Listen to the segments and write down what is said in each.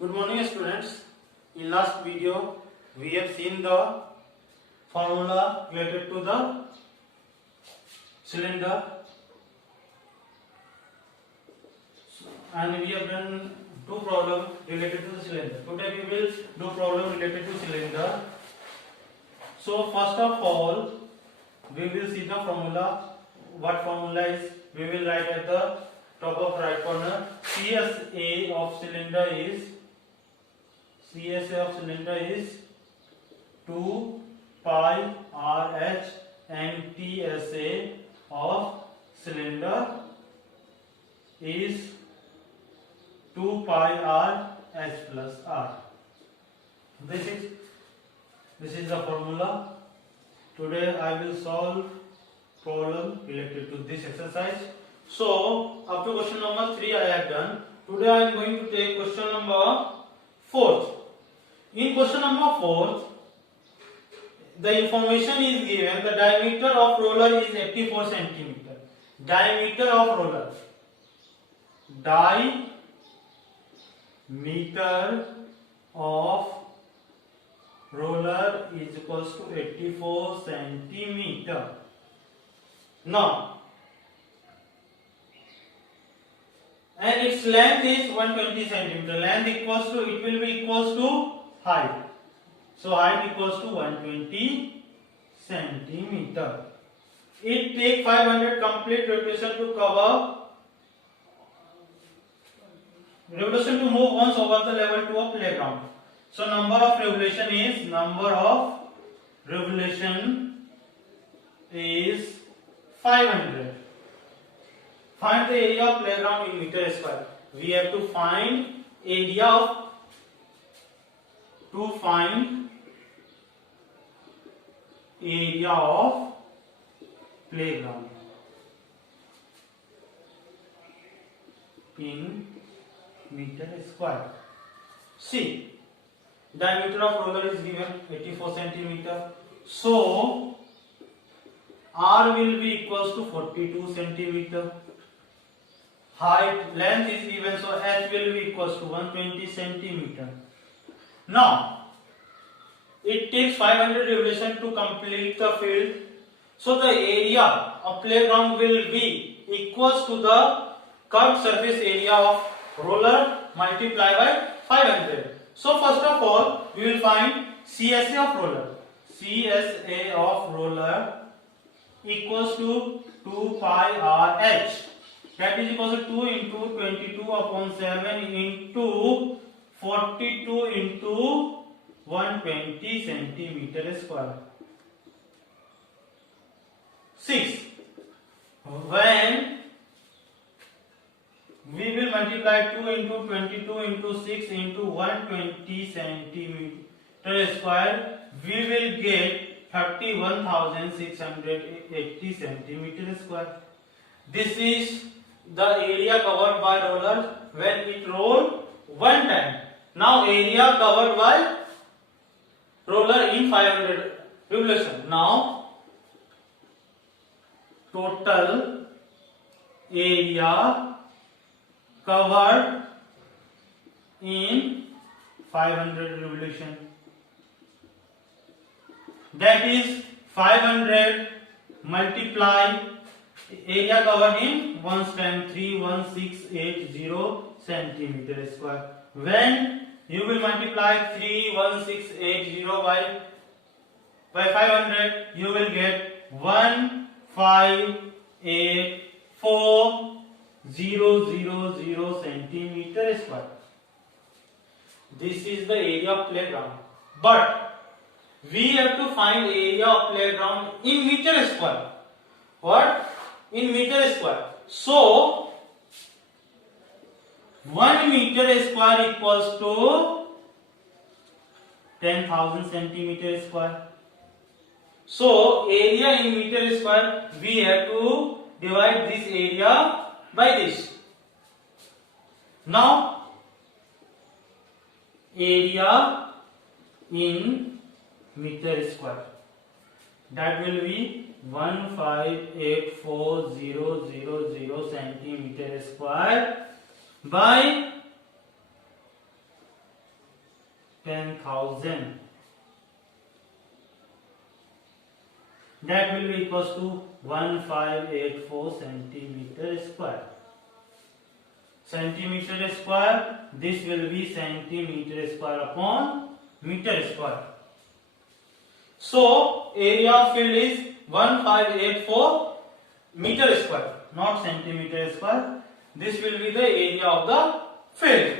Good morning students. In last video we have seen the formula related to the cylinder and we have done two problems related to the cylinder. Today we will do problem related to cylinder. So first of all we will see the formula. What formula is? We will write at the top of right corner. CSA of cylinder is 2 pi RH and TSA of cylinder is 2 pi R H plus R. This is the formula. Today I will solve problem related to this exercise. So up to question number 3 I have done. Today I am going to take question number 4. In question number 4, the information is given the diameter of roller is 84 cm. Diameter of roller. Diameter of roller is equals to 84 cm. Now, and its length is 120 cm. Length equals to, it will be equals to height. So height equals to 120 cm. It takes 500 complete rotation to move once over the level to a playground. So number of revolution is 500. Find the area of playground in meter square. We have to find area of playground in meter square. See, diameter of roller is given 84 cm. So R will be equals to 42 cm. Height, length is given, so H will be equals to 120 cm. Now, it takes 500 revolution to complete the field. So the area of playground will be equals to the curved surface area of roller multiplied by 500. So first of all, we will find CSA of roller. CSA of roller equals to 2 pi RH. That is equals to 2 into 22 upon 7 into 42 into 120 centimeter square. 6. When we will multiply 2 into 22 into 6 into 120 centimeter square, we will get 31,680 centimeter square. This is the area covered by roller when it rolled one time. Now area covered by roller in 500 revolution. Now total area covered in 500 revolution. That is 500 multiply area covered in 1 times 31680 centimeter square. When you will multiply 31680 by 500, you will get 1584000 centimeter square. This is the area of playground. But we have to find area of playground in meter square. What? In meter square. So 1 meter square equals to 10,000 centimeter square. So area in meter square, we have to divide this area by this. Now area in meter square, that will be 1584000 centimeter square by 10,000. That will be equals to 1584 centimeter square. Centimeter square, this will be centimeter square upon meter square. So area of field is 1584 meter square, not centimeter square. This will be the area of the field.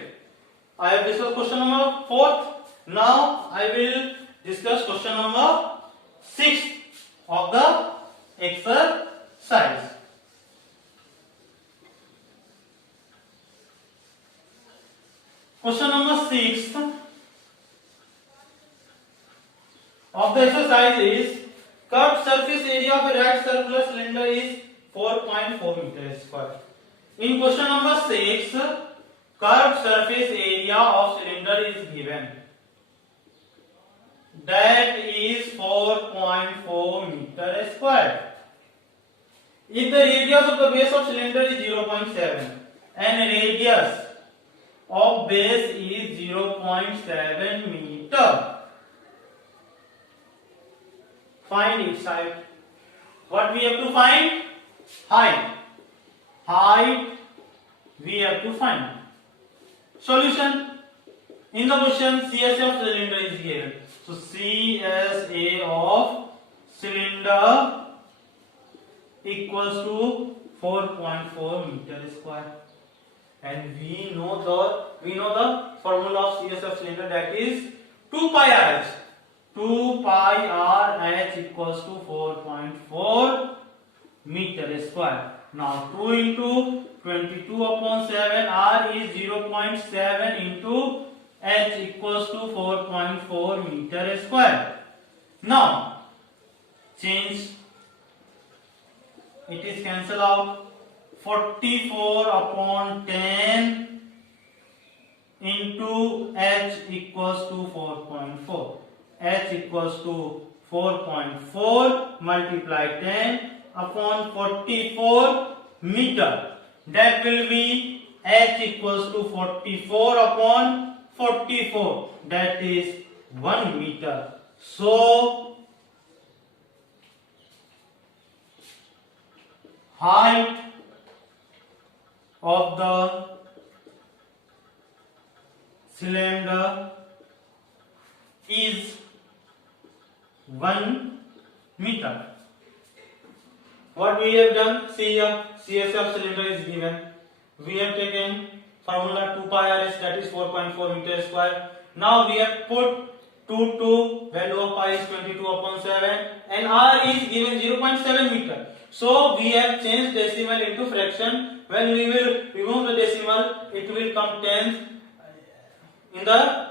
I have discussed question number 4. Now I will discuss question number 6 of the exercise. Question number 6 of the exercise is curved surface area of a right circular cylinder is 4.4 meter square. In question number 6, curved surface area of cylinder is given. That is 4.4 meter square. If the radius of the base of cylinder is 0.7 and radius of base is 0.7 meter, find its height. What we have to find? Height. Height we have to find. Solution. In the question, CSA of cylinder is given. So CSA of cylinder equals to 4.4 meter square. And we know the formula of CSA of cylinder, that is 2 pi RH. 2 pi RH equals to 4.4 meter square. Now 2 into 22 upon 7, R is 0.7 into H equals to 4.4 meter square. Now change, it is cancel out. 44 upon 10 into H equals to 4.4. H equals to 4.4 multiply 10 upon 44 meter. That will be H equals to 44 upon 44. That is 1 meter. So height of the cylinder is 1 meter. What we have done? See here, CSA of cylinder is given. We have taken formula 2 pi RH, that is 4.4 meter square. Now we have put 2 value of pi is 22 upon 7 and R is given 0.7 meter. So we have changed decimal into fraction. When we will remove the decimal, it will come 10 in the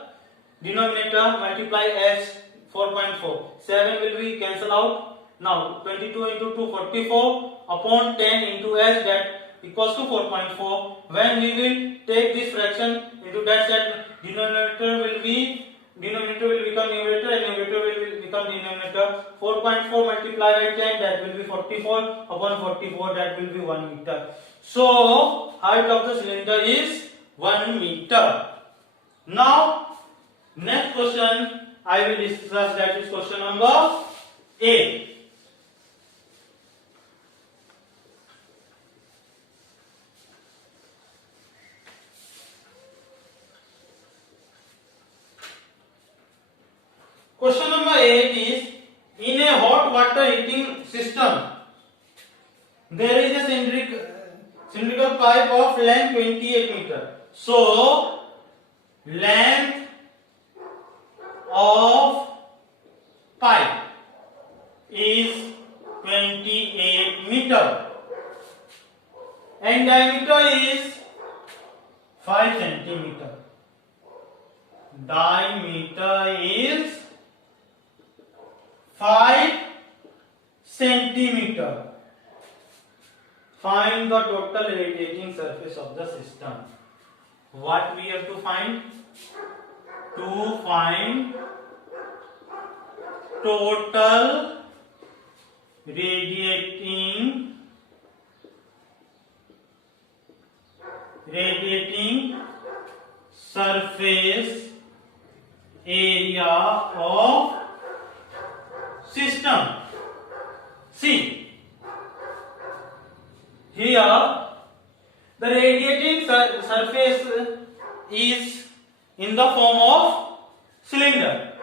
denominator, multiply H 4.4. 7 will be cancel out. Now 22 into 2 44 upon 10 into H, that equals to 4.4. When we will take this fraction into that set, denominator will become numerator and numerator will become denominator. 4.4 multiplied by 10, that will be 44 upon 44, that will be 1 meter. So height of the cylinder is 1 meter. Now next question I will discuss, that is question number 8. Question number 8 is, in a hot water heating system, there is a cylindrical pipe of length 28 meter. So length of pipe is 28 meter and diameter is 5 centimeter. Diameter is 5 centimeter. Find the total radiating surface of the system. What we have to find? To find total radiating surface area of system. See, here the radiating surface is in the form of cylinder.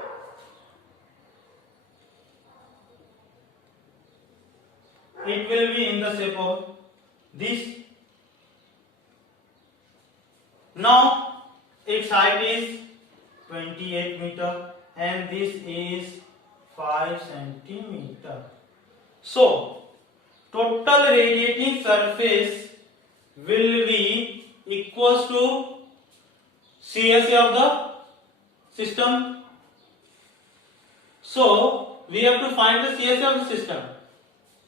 It will be in the shape of this. Now its height is 28 meter and this is 5 centimeter. So total radiating surface will be equals to CSA of the system. So we have to find the CSA of the system.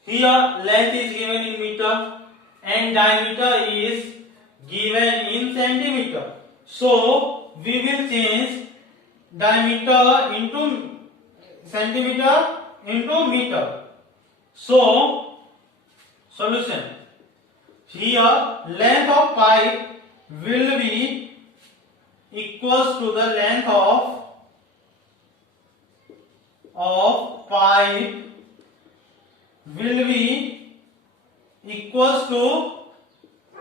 Here length is given in meter and diameter is given in centimeter. So we will change diameter into centimeter into meter. So solution. Here length of pipe will be equals to the length of pipe will be equals to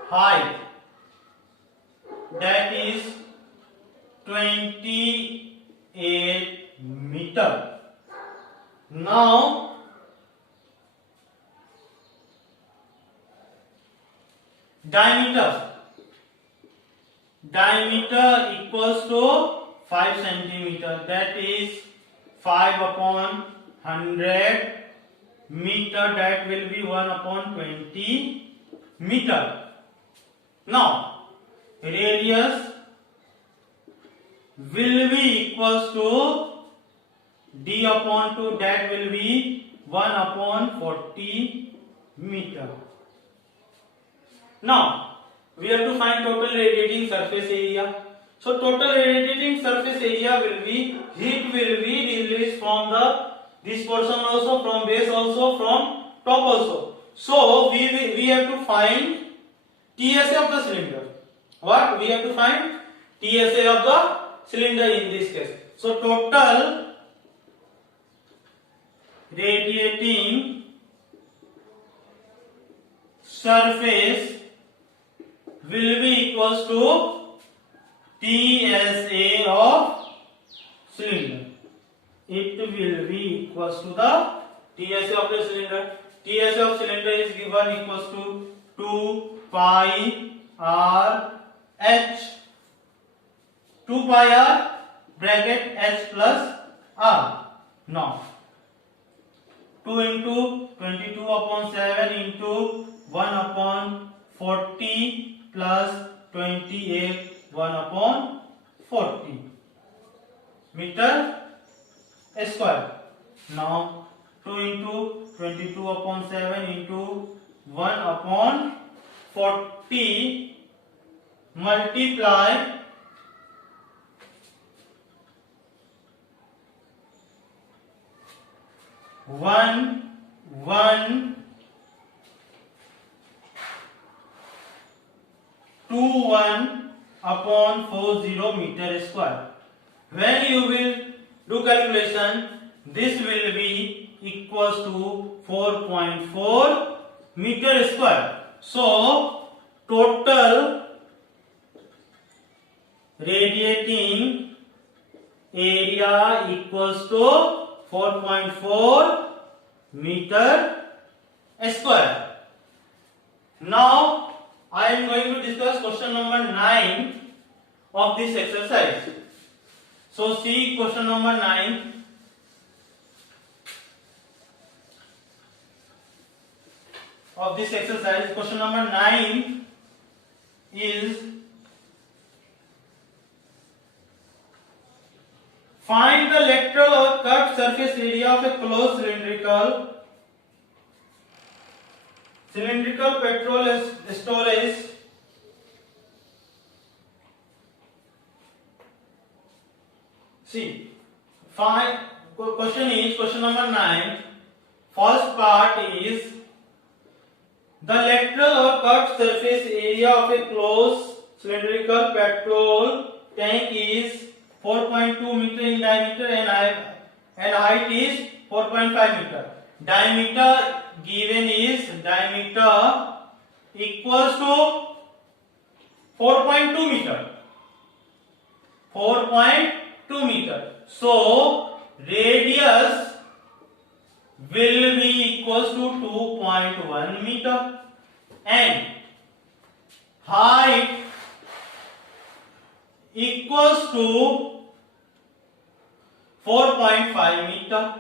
height, that is 28 meter. Now diameter equals to 5 centimeter, that is 5 upon 100 meter, that will be 1 upon 20 meter. Now radius will be equals to d upon 2, that will be 1 upon 40 meter. Now we have to find total radiating surface area. So total radiating surface area will be, heat will be released from this portion also, from base also, from top also. So we have to find TSA of the cylinder. What? We have to find TSA of the cylinder in this case. So total radiating surface will be equals to TSA of cylinder. It will be equals to the TSA of the cylinder. TSA of cylinder is given equals to 2 pi r h. 2 pi r bracket h plus r. Now 2 into 22 upon 7 into 1 upon 40 plus 28 1 upon 40 meter square. Now 2 into 22 upon 7 into 1 upon 40 multiply 21 upon 40 meter square. When you will do calculation, this will be equals to 4.4 meter square. So total radiating area equals to 4.4 meter square. Now I am going to discuss question number 9 of this exercise. So see question number 9. Of this exercise. Question number 9 is, find the lateral or curved surface area of a closed cylindrical petrol storage See, question number 9. First part is, the lateral or curved surface area of a closed cylindrical petrol tank is 4.2 meter in diameter and height is 4.5 meter. Diameter given is diameter equals to 4.2 meter. 4.2 meter. So radius will be equals to 2.1 meter and height equals to 4.5 meter.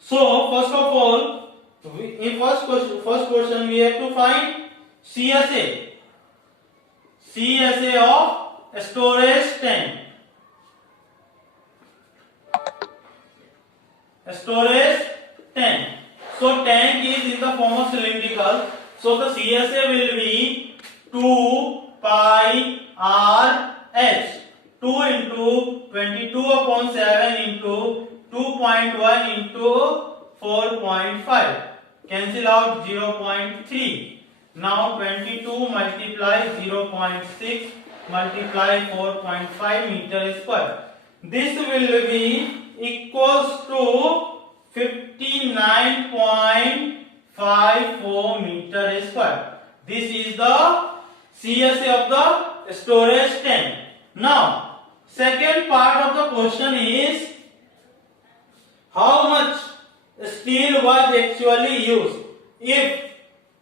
So first of all, in first question we have to find CSA. CSA of storage tank. Storage tank. So tank is in the form of cylindrical. So the CSA will be 2 pi r h. 2 into 22 upon 7 into 2.1 into 4.5. Cancel out 0.3. Now 22 multiply 0.6 multiply 4.5 meter square. This will be equals to 59.54 meter square. This is the CSA of the storage tank. Now, second part of the question is how much steel was actually used. If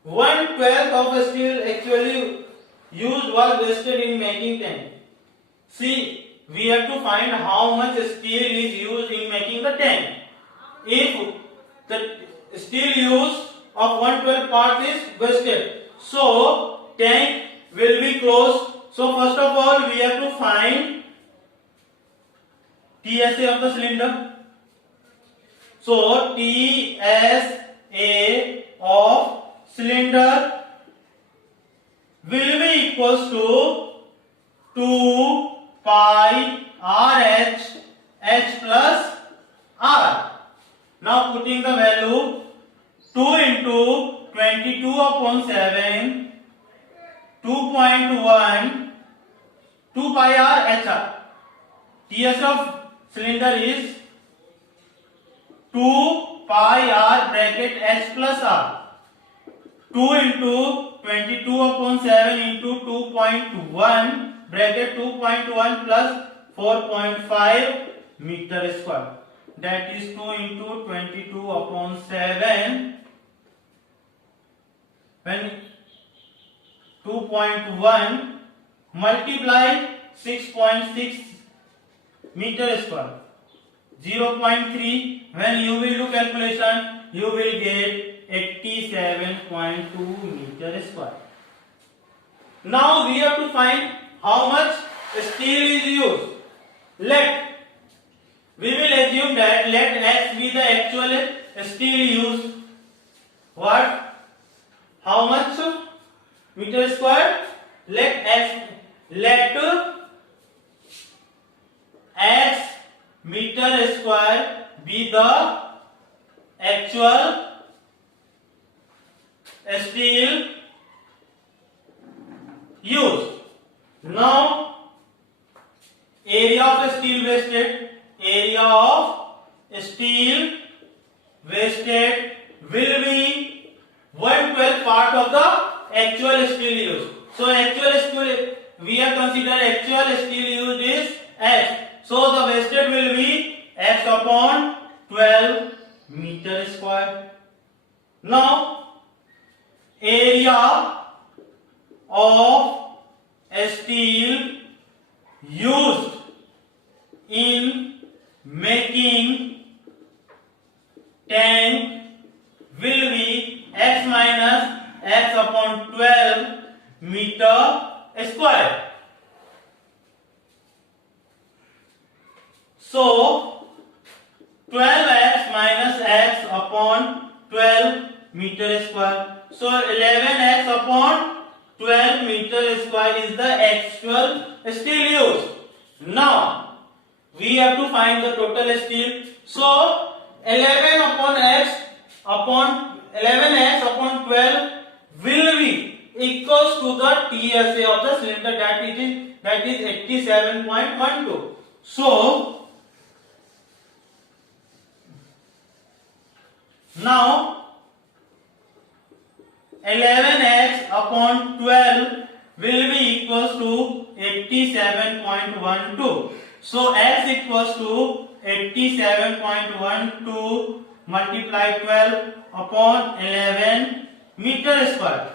1/12 of steel actually used was wasted in making tank. See, we have to find how much steel is used in making the tank. If the steel used of 1/12 part is wasted, so tank will be closed. So first of all we have to find TSA of the cylinder. So TSA of cylinder will be equals to 2 pi RH H plus R. Now putting the value 2 into 22 upon 7 2.1 2 pi r HR. TS of cylinder is 2 pi r bracket H plus R. 2 into 22 upon 7 into 2.1 bracket 2.1 plus 4.5 meter square. That is 2 into 22 upon 7 when 2.1 multiply 6.6 meter square. 0.3 when you will do calculation you will get 87.2 meter square. Now we have to find how much steel is used. We will assume that let X be the actual steel used. What? How much meter square? Let X meter square be the actual steel used. Now area of steel wasted. Area of steel wasted will be 1/12 part of the actual steel used. So actual steel we have considered actual steel used is X. So the wasted will be X upon 12 meter square. Now area of steel used in making tank will be X minus X upon 12 meter square. So 12x minus x upon 12 meter square. So 11x upon 12 meter square is the actual steel used. Now we have to find the total steel. So 11 upon x upon 11x upon 12 will be equals to the TSA of the cylinder, that is 87.12. So now 11x upon 12 will be equals to 87.12. So x equals to 87.12 multiply 12 upon 11 meter square.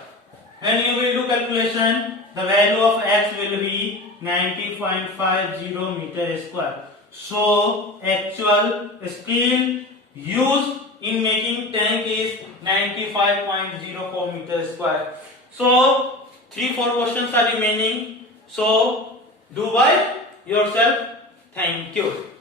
When you will do calculation, the value of x will be 90.50 meter square. So actual steel used in making tank is 95.04 meter square. So 3-4 questions are remaining. So do by yourself. Thank you.